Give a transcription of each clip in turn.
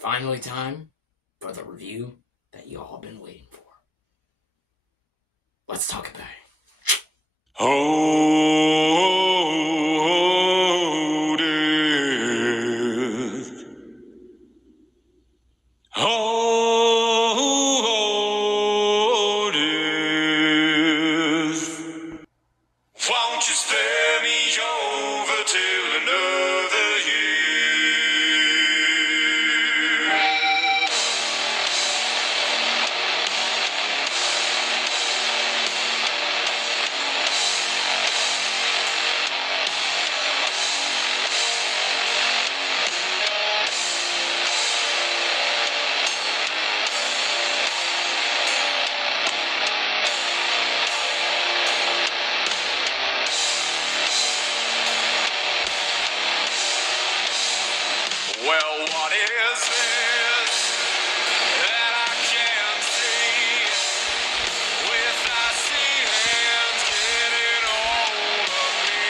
finally time for the review that you all been waiting for. Let's talk about it. Hold it. Hold it. Won't you spare me over till another year? Well, what is this that I can't see? With I see hands getting hold of me.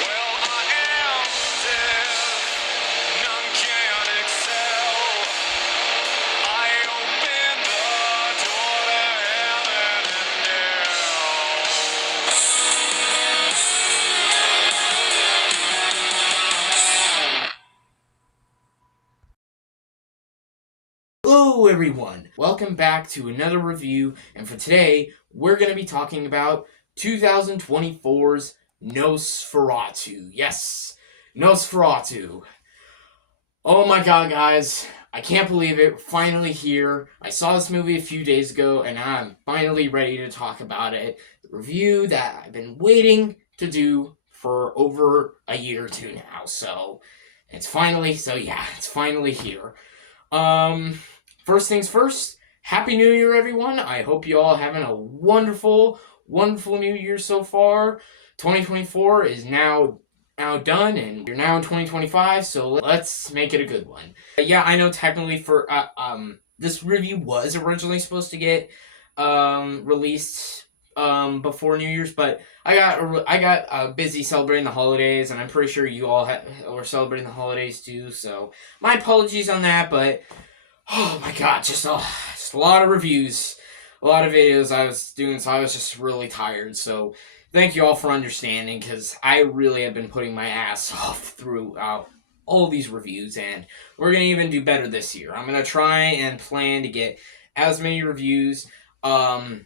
Well, I am deaf, none can excel. I open the door to heaven and hell. Hello everyone, welcome back to another review, and for today, we're going to be talking about 2024's Nosferatu. Yes, Nosferatu. Oh my god, guys, I can't believe it, we're finally here. I saw this movie a few days ago, and I'm finally ready to talk about it. The review that I've been waiting to do for over a year or two now, so it's finally here. First things first, Happy New Year, everyone. I hope you all having a wonderful New Year so far. 2024 is now done, and you're now in 2025, so let's make it a good one. Yeah, I know technically this review was originally supposed to get released before New Year's, but I got busy celebrating the holidays, and I'm pretty sure you all were celebrating the holidays too, so my apologies on that, but oh my god, just a lot of reviews, a lot of videos I was doing, so I was just really tired. So thank you all for understanding, because I really have been putting my ass off throughout all these reviews, and we're going to even do better this year. I'm going to try and plan to get as many reviews, as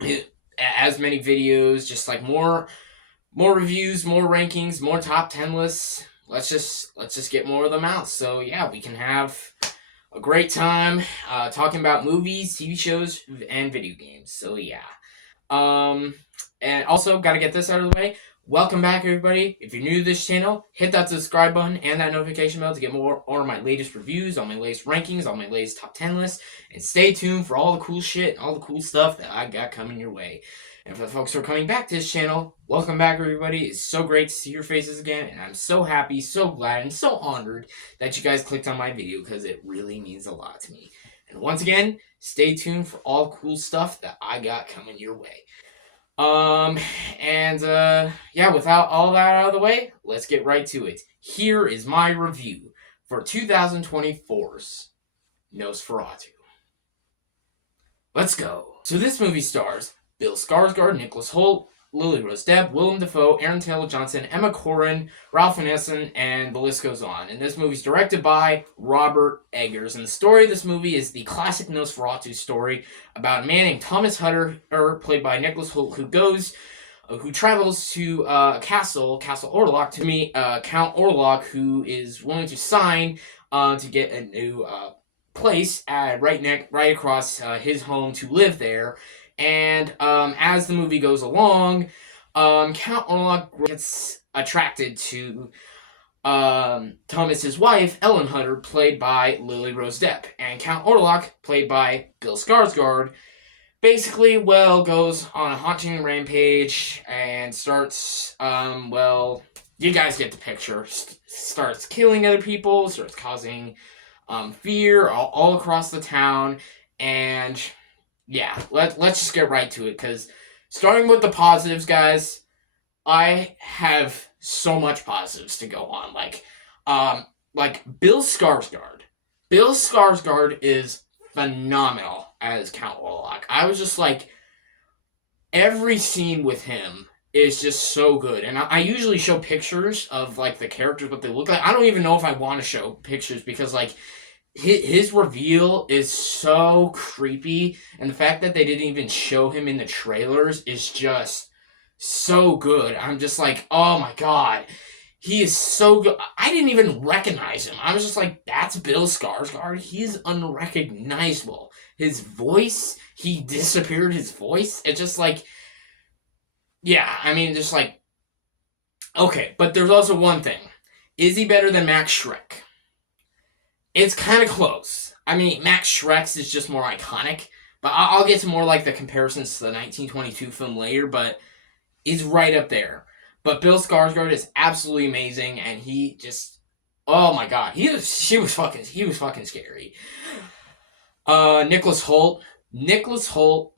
many videos, just like more reviews, more rankings, more top 10 lists. Let's just get more of them out. So yeah, we can have a great time talking about movies, TV shows, and video games. So yeah. And also, gotta get this out of the way. Welcome back, everybody. If you're new to this channel, hit that subscribe button and that notification bell to get more of my latest reviews, all my latest rankings, all my latest top 10 lists. And stay tuned for all the cool shit, all the cool stuff that I got coming your way. And for the folks who are coming back to this channel, welcome back, everybody. It's so great to see your faces again, and I'm so happy, so glad, and so honored that you guys clicked on my video, because it really means a lot to me. And once again, stay tuned for all the cool stuff that I got coming your way. Yeah, without all that out of the way, let's get right to it. Here is my review for 2024's Nosferatu. Let's go. So this movie stars Bill Skarsgård, Nicholas Hoult, Lily Rose Depp, Willem Dafoe, Aaron Taylor Johnson, Emma Corrin, Ralph Ineson, and the list goes on. And this movie is directed by Robert Eggers. And the story of this movie is the classic Nosferatu story about a man named Thomas Hutter, played by Nicholas Hoult, who travels to Castle Orlok, to meet Count Orlok, who is willing to sign to get a new place right across his home to live there. And as the movie goes along, Count Orlok gets attracted to Thomas's wife, Ellen Hutter, played by Lily Rose Depp. And Count Orlok, played by Bill Skarsgård, basically, goes on a haunting rampage and starts, you guys get the picture. Starts killing other people, starts causing fear all across the town, and yeah, let's just get right to it, because starting with the positives, guys, I have so much positives to go on. like Bill Skarsgård. Bill Skarsgård is phenomenal as Count Orlok. I was just like, every scene with him is just so good. And I usually show pictures of like the characters, what they look like. I don't even know if I want to show pictures because like his reveal is so creepy, and the fact that they didn't even show him in the trailers is just so good. I'm just like, oh my god, he is so good. I didn't even recognize him. I was just like, that's Bill Skarsgård. He's unrecognizable. His voice, he disappeared. His voice. It's just like, yeah. I mean, just like, okay. But there's also one thing. Is he better than Max Schreck? It's kind of close. I mean, Max Schreck's is just more iconic, but I'll get to more like the comparisons to the 1922 film later, but he's right up there. But Bill Skarsgård is absolutely amazing, and he just, oh my god, he was fucking scary. Nicholas Hoult. Nicholas Hoult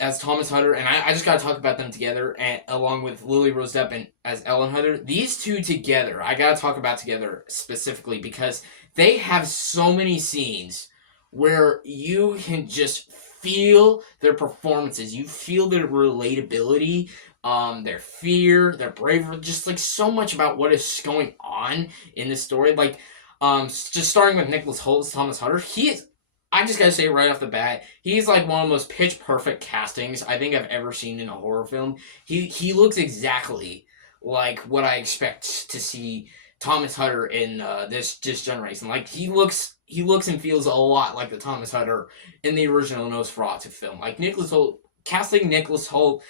as Thomas Hutter, and I just gotta talk about them together, and along with Lily Rose Depp and as Ellen Hutter. These two together, I gotta talk about together specifically because they have so many scenes where you can just feel their performances. You feel their relatability, their fear, their bravery, just like so much about what is going on in this story. Like, just starting with Nicholas Hoult as Thomas Hutter, he is. I just gotta say right off the bat, he's like one of the most pitch perfect castings I think I've ever seen in a horror film. He looks exactly like what I expect to see Thomas Hutter in this generation. Like he looks and feels a lot like the Thomas Hutter in the original Nosferatu film. Like Nicholas Hoult, casting Nicholas Hoult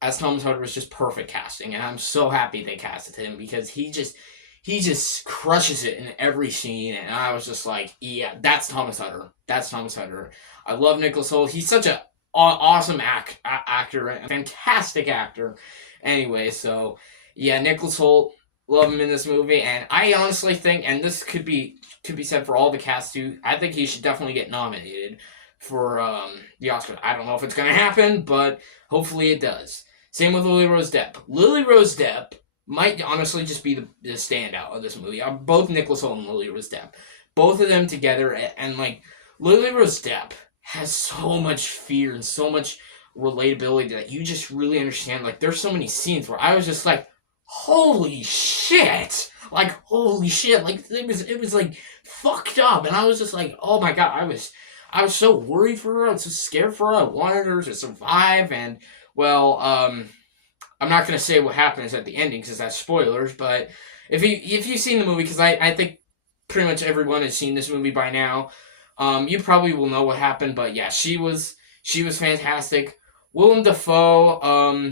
as Thomas Hutter was just perfect casting, and I'm so happy they casted him because he just crushes it in every scene, and I was just like, yeah, that's Thomas Hutter. That's Thomas Hutter. I love Nicholas Hoult. He's such an awesome actor, a fantastic actor. Anyway, so yeah, Nicholas Hoult, love him in this movie, and I honestly think, and this could be said for all the cast too, I think he should definitely get nominated for the Oscar. I don't know if it's gonna happen, but hopefully it does. Same with Lily Rose Depp. Lily Rose Depp might honestly just be the standout of this movie. Both Nicholas Hoult and Lily Rose Depp. Both of them together, and like, Lily Rose Depp has so much fear and so much relatability that you just really understand. Like, there's so many scenes where I was just like, holy shit! Like, holy shit! Like, it was like, fucked up, and I was just like, oh my god, I was so worried for her, I was so scared for her, I wanted her to survive, and, well, I'm not going to say what happens at the ending because that's spoilers, but if you've seen the movie, because I think pretty much everyone has seen this movie by now, you probably will know what happened. But yeah, she was fantastic. Willem Dafoe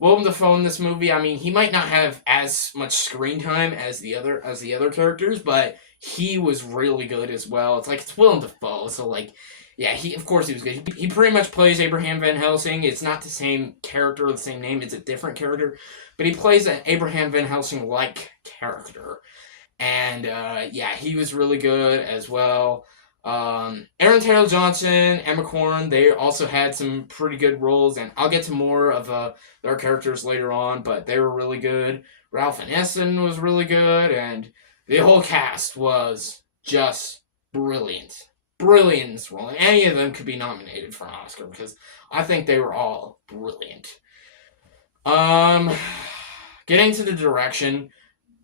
in this movie. I mean, he might not have as much screen time as the other characters, but he was really good as well. It's like, it's Willem Dafoe, so like, yeah, of course he was good. He pretty much plays Abraham Van Helsing. It's not the same character or the same name. It's a different character. But he plays an Abraham Van Helsing-like character. And, yeah, he was really good as well. Aaron Taylor-Johnson, Emma Corrin, they also had some pretty good roles. And I'll get to more of their characters later on, but they were really good. Ralph Ineson was really good. And the whole cast was just brilliant. Brilliant in this role, and any of them could be nominated for an Oscar because I think they were all brilliant. Getting to the direction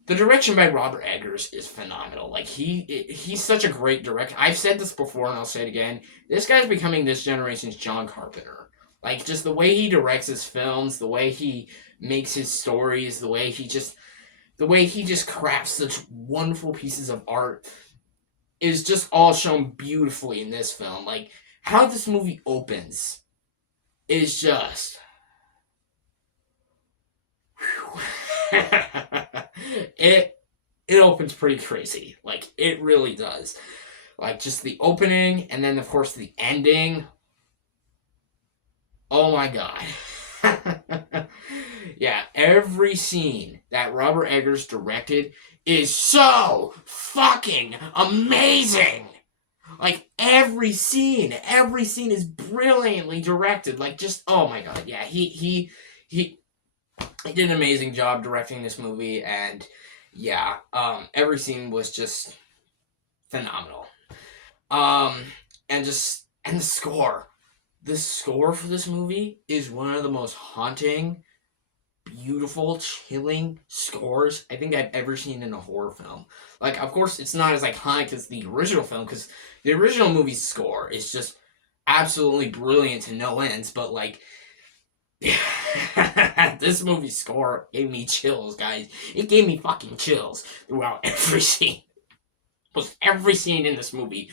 by Robert Eggers is phenomenal. Like, he's such a great director. I've said this before and I'll say it again. This guy's becoming this generation's John Carpenter. Like, just the way he directs his films, the way he makes his stories, the way he just crafts such wonderful pieces of art is just all shown beautifully in this film. Like, how this movie opens is just... it opens pretty crazy. Like, it really does. Like, just the opening, and then, of course, the ending. Oh my god. Yeah, every scene that Robert Eggers directed is so fucking amazing. Like, every scene is brilliantly directed. Like, just, oh my god, yeah, he did an amazing job directing this movie, and Yeah, every scene was just phenomenal. Um, and the score. The score for this movie is one of the most haunting, beautiful, chilling scores I think I've ever seen in a horror film. Like, of course, it's not as iconic as the original film because the original movie's score is just absolutely brilliant to no ends. But like, this movie's score gave me chills, guys. It gave me fucking chills throughout every scene. Almost every scene in this movie.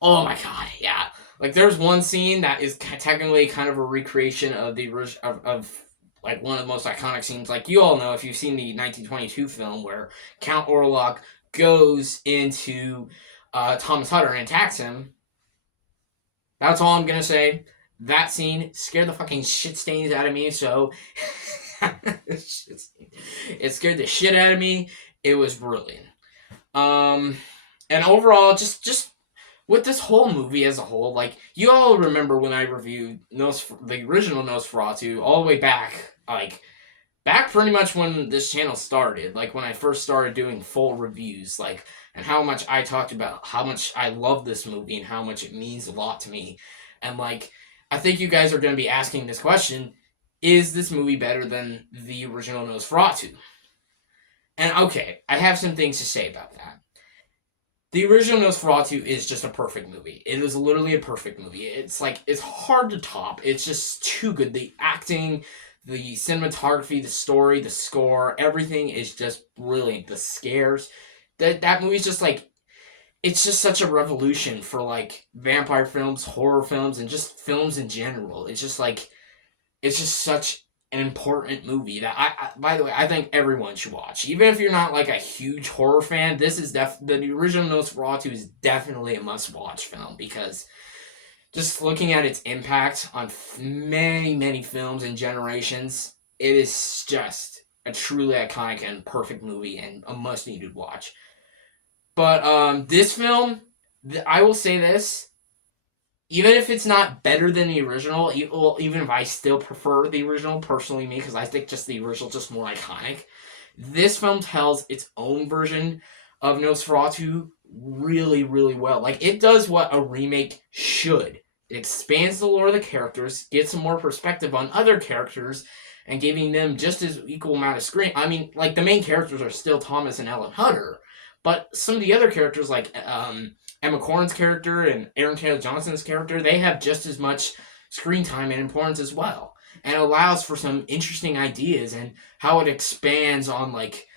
Oh my god, yeah. Like, there's one scene that is technically kind of a recreation of the of like one of the most iconic scenes. Like, you all know if you've seen the 1922 film where Count Orlok goes into Thomas Hutter and attacks him. That's all I'm gonna say. That scene scared the fucking shit stains out of me. So it scared the shit out of me. It was brilliant. Um, and overall, just with this whole movie as a whole, like, you all remember when I reviewed the original Nosferatu all the way back, like, back pretty much when this channel started, like when I first started doing full reviews, like, and how much I talked about how much I love this movie and how much it means a lot to me. And like, I think you guys are going to be asking this question: is this movie better than the original Nosferatu? And okay, I have some things to say about that. The original Nosferatu is just a perfect movie. It is literally a perfect movie. It's like, it's hard to top. It's just too good. The acting, the cinematography, the story, the score, everything is just brilliant. The scares. That movie's just like, it's just such a revolution for like vampire films, horror films, and just films in general. It's just like, it's just such an important movie that by the way, I think everyone should watch. Even if you're not like a huge horror fan, this is the original Nosferatu is definitely a must-watch film because just looking at its impact on many films and generations, it is just a truly iconic and perfect movie and a must-needed watch. But this film, I will say this: even if it's not better than the original, even if I still prefer the original, personally me, because I think just the original just more iconic, this film tells its own version of Nosferatu really well. Like, it does what a remake should. It expands the lore of the characters, gets some more perspective on other characters, and giving them just as equal amount of screen. I mean, like, the main characters are still Thomas and Ellen Hutter, but some of the other characters, like Emma Corrin's character and Aaron Taylor Johnson's character, they have just as much screen time and importance as well, and allows for some interesting ideas and how it expands on like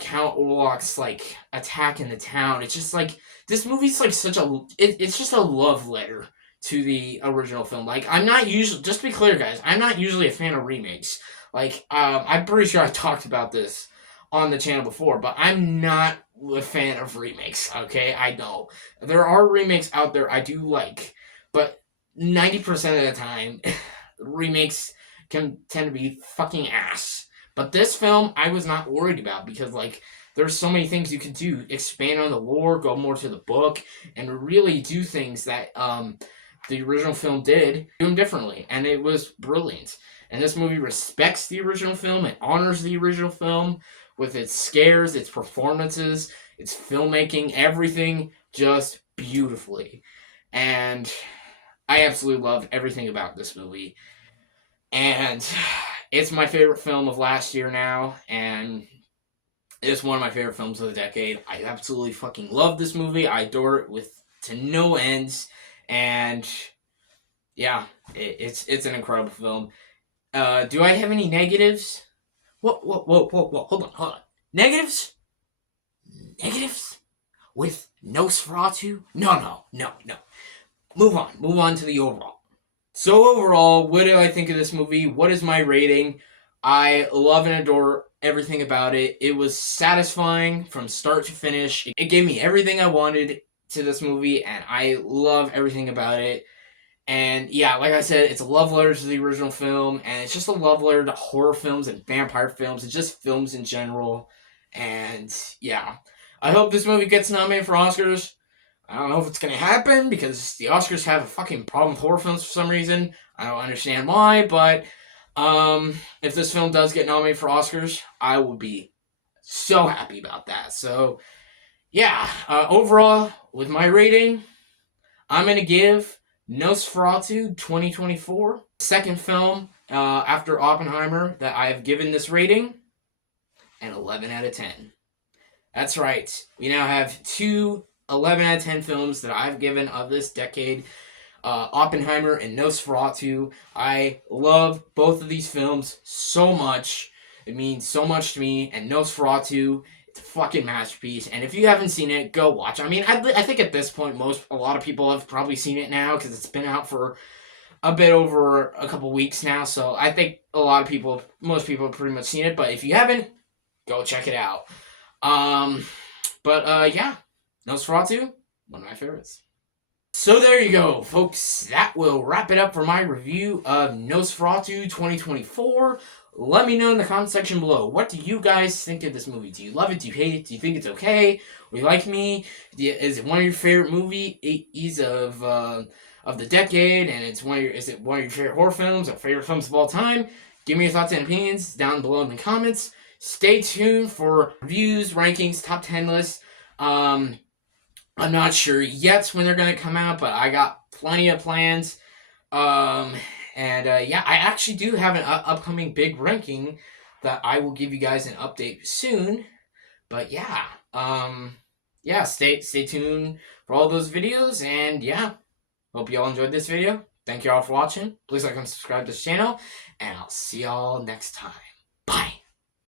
Count Orlok's like attack in the town. It's just like, this movie's like such a it's just a love letter to the original film. Like, I'm not usually, just to be clear, guys, I'm not usually a fan of remakes. Like, I'm pretty sure I talked about this on the channel before, but I'm not a fan of remakes, okay? I know. There are remakes out there I do like, but 90% of the time, remakes can tend to be fucking ass. But this film, I was not worried about because, like, there's so many things you could do. Expand on the lore, go more to the book, and really do things that the original film did, do them differently. And it was brilliant. And this movie respects the original film. It honors the original film with its scares, its performances, its filmmaking, everything just beautifully. And I absolutely love everything about this movie. And it's my favorite film of last year now, and it's one of my favorite films of the decade. I absolutely fucking love this movie. I adore it with to no ends, and yeah, it's an incredible film. Do I have any negatives? Whoa, hold on. Negatives? Negatives? With Nosferatu? No. Move on to the overall. So overall, what do I think of this movie? What is my rating? I love and adore everything about it. It was satisfying from start to finish. It gave me everything I wanted to this movie, and I love everything about it. And yeah, like I said, it's a love letter to the original film, and it's just a love letter to horror films and vampire films and just films in general. And yeah, I hope this movie gets nominated for Oscars. I don't know if it's going to happen because the Oscars have a fucking problem with horror films for some reason. I don't understand why, but if this film does get nominated for Oscars, I will be So happy about that. So, yeah, overall, with my rating, I'm going to give Nosferatu 2024, second film after Oppenheimer that I have given this rating, an 11 out of 10. That's right. We now have two 11 out of 10 films that I've given of this decade, Oppenheimer and Nosferatu. I love both of these films so much. It means so much to me. And Nosferatu, it's a fucking masterpiece. And if you haven't seen it, go watch. I mean, I think at this point, a lot of people have probably seen it now because it's been out for a bit over a couple weeks now. So I think most people have pretty much seen it. But if you haven't, go check it out. Yeah, Nosferatu, one of my favorites. So there you go, folks. That will wrap it up for my review of Nosferatu 2024. Let me know in the comment section below. What do you guys think of this movie? Do you love it? Do you hate it? Do you think it's okay? Or you like me? Is it one of your favorite movies of the decade? And is it one of your favorite horror films or favorite films of all time? Give me your thoughts and opinions down below in the comments. Stay tuned for reviews, rankings, top 10 lists. I'm not sure yet when they're going to come out, but I got plenty of plans. Yeah, I actually do have an upcoming big ranking that I will give you guys an update soon. But yeah, stay tuned for all those videos. And yeah, hope you all enjoyed this video. Thank you all for watching. Please like and subscribe to this channel, and I'll see y'all next time. Bye.